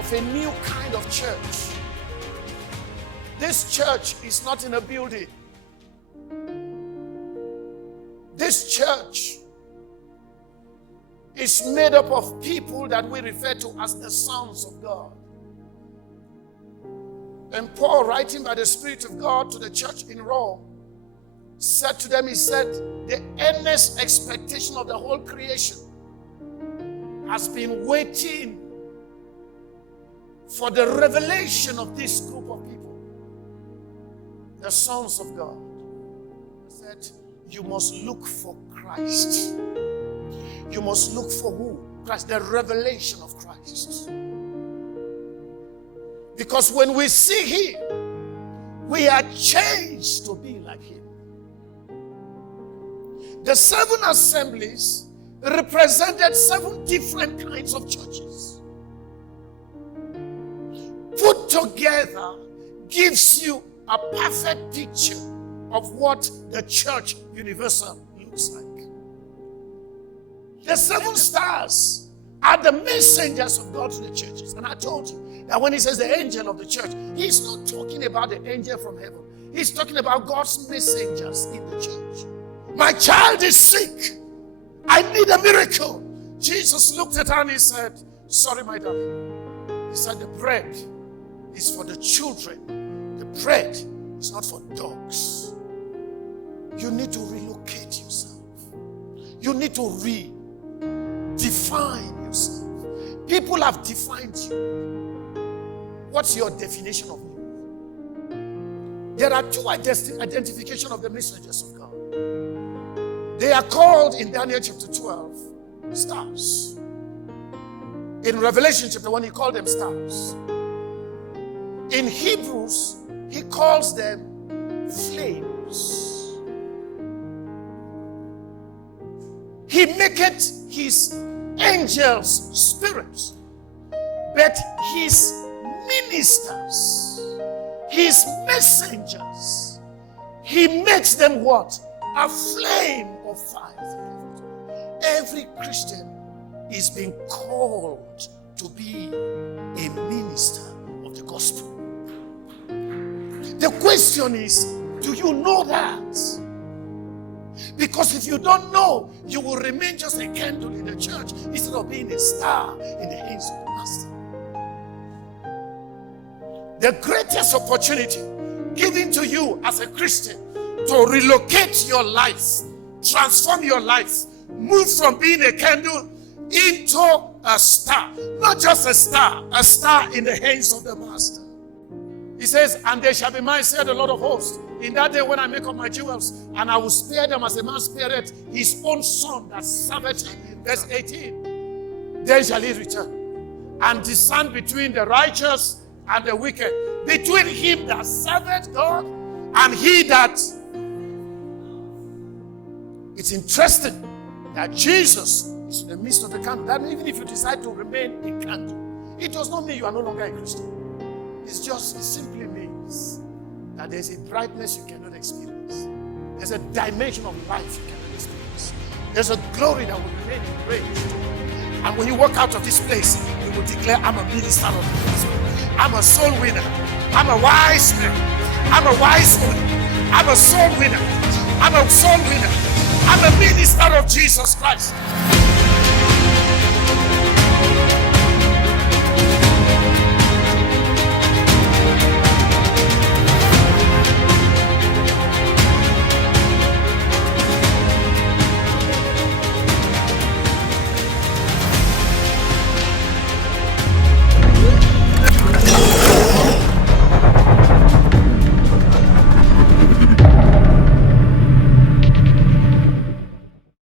of a new kind of church. This church is not in a building. This church is made up of people that we refer to as the sons of God. And Paul, writing by the Spirit of God to the church in Rome, said to them, he said, the earnest expectation of the whole creation has been waiting for the revelation of this group of people, the sons of God. He said, you must look for Christ. You must look for who? Christ, the revelation of Christ. Because when we see him, we are changed to be like him. The 7 assemblies represented 7 different kinds of churches. Put together gives you a perfect picture of what the church universal looks like. The 7 stars are the messengers of God to the churches. And I told you that when he says the angel of the church, he's not talking about the angel from heaven. He's talking about God's messengers in the church. My child is sick. I need a miracle. Jesus looked at her and he said, sorry, my darling. He said, the bread is for the children. The bread is not for dogs. You need to relocate yourself. You need to redefine yourself. People have defined you. What's your definition of you? There are 2 identifications of the messengers of God. They are called in Daniel chapter 12 stars. In Revelation chapter 1, he called them stars. In Hebrews, he calls them flames. He maketh his angels spirits, but his ministers, his messengers, he makes them what? A flame of fire. Every Christian is being called to be a minister of the gospel. The question is, do you know that? Because if you don't know, you will remain just a candle in the church instead of being a star in the hands of the master. The greatest opportunity given to you as a Christian to relocate your life, transform your life, move from being a candle into a star. Not just a star in the hands of the master. He says, and they shall be mine, said the Lord of hosts, in that day when I make up my jewels, and I will spare them as a man spareth his own son that serveth him. Verse 18. Then shall he return and discern between the righteous and the wicked, between him that serveth God and he that. It's interesting that Jesus is in the midst of the candle. That even if you decide to remain a candle, it does not mean you are no longer a Christian. It simply means that there's a brightness you cannot experience. There's a dimension of life you cannot experience. There's a glory that will remain enraged. And when you walk out of this place, you will declare, I'm a minister of the gospel. I'm a soul winner. I'm a wise man. I'm a wise woman. I'm a soul winner. I'm a soul winner. I'm a minister of Jesus Christ.